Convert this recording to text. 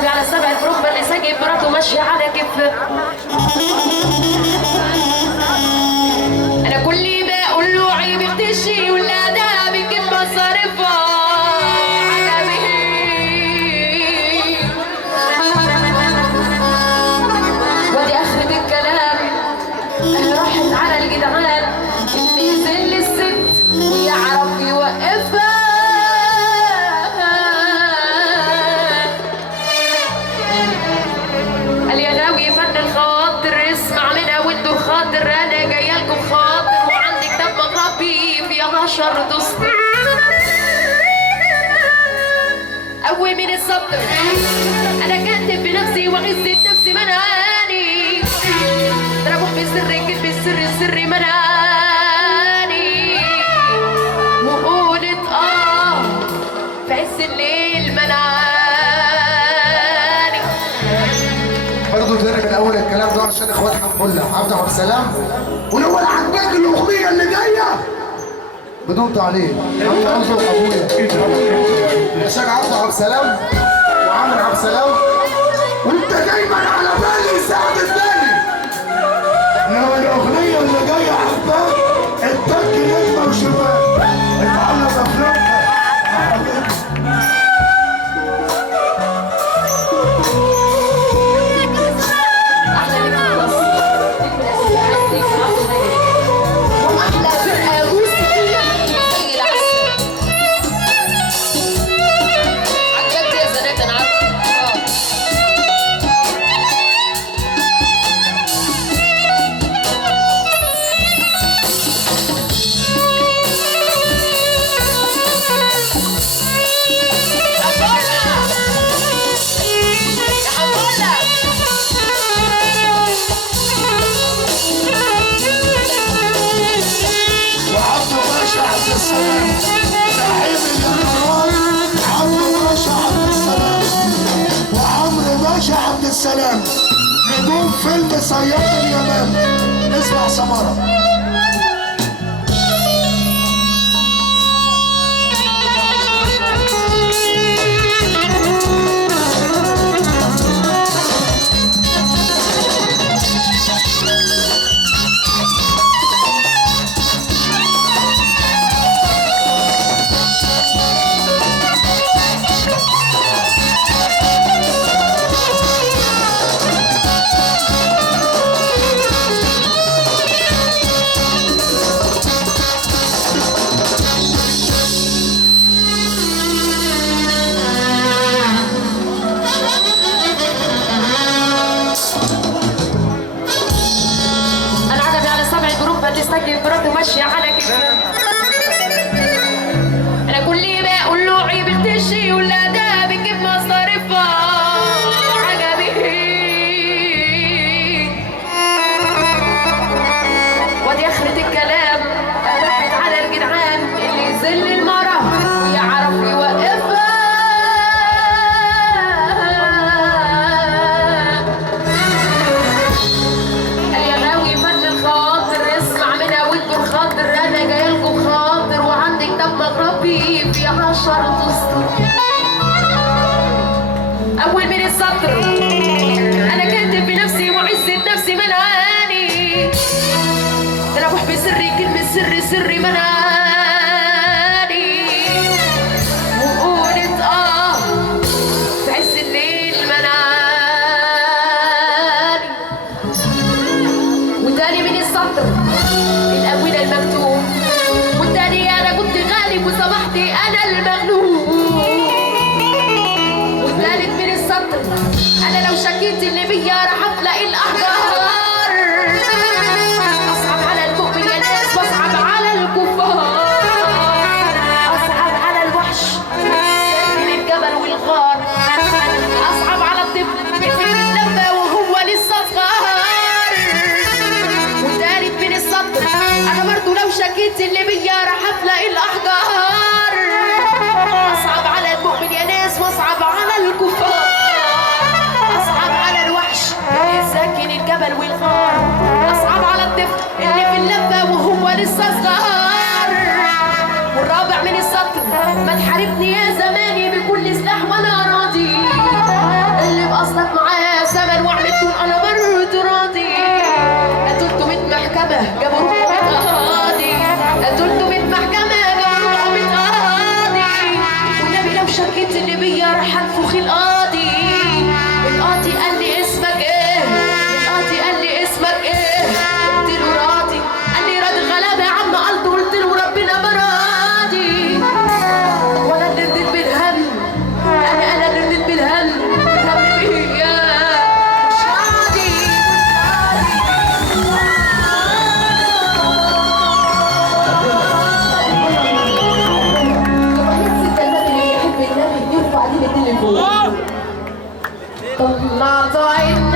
العربي على السبع البرومبا اللي ساجب مراته ماشيه على كف. انا كل ما اقول له عيب بتشي ولا ده بكيف مصارفها عجبي. ودي اخرة الكلام راحت على الجدعان اللي يذل الست ويعرف يوقفها. قال يا غاوي فن الخاطر اسمع منها وانتوا الخاطر انا جايه لكم خاطر وعندي كتاب مغربي فيه 10 دستور. قوي من السطر انا كاتب بنفسي وعزة نفسي مناني ضربوح بالسر كتب السر السر مناني وقولت في عز الليل مناني. برضه تاني من اول الكلام ده عشان اخوات حنفله عبد عبد السلام ونقول عندك الاغنيه اللي جايه بدون تعليق. عبد عبد ابويا عشان عبد عبد السلام وعمرو عبد السلام وانت دايما على بالي سعد الثاني. لو الاغنيه اللي جايه عباك التك نجمه وشباب اتعلق افلامها السلام نجوم فيلم صياد اليمام. اسمع سمارة. استجيب براته ماشيه على كده. انا كل ما اقول له عيب بتشي ولا ده بتجيب مصارفها عجبي. ودي اخرة الكلام راحت على الجدعان اللي يذل المرة ويعرف يوقفها. قال يا غاوي فن الخاطر اسمع منها وانتوا الخاطر انا جايه لكم خاطر وعندي كتاب مغربي فيه 10 دستور. اول من السطر انا كاتب بنفسي وعزة نفسي مناني تروح بسري كلمة سر سري مناني وقولت في عز الليل مناني. وتاني من السطر الأول المكتوب والتاني أنا كنت غالب وصبحتي أنا المغلوب. والثالث من السطر أنا لو شكيت اللي بيا راح أتلاقي الأحجار. أصعب على المؤمن يا ناس وأصعب على الكفار. أصعب على الوحش ساكن الجبل والغار. أصعب على الطفل بيتم اللمة وهو لسه صغار. والثالث من السطر أنا برضو لو شكيت اللي بيا راح أتلاقي الأحجار. أصعب على المؤمن يا ناس وأصعب على الكفار. أصعب على الوحش اللي ساكن الجبل والغار. أصعب على الطفل اللي في اللفة وهو لسه صغار. والرابع من السطر ما تحاربني يا زماني بكل سلاح وأنا راضي. طلعت عيني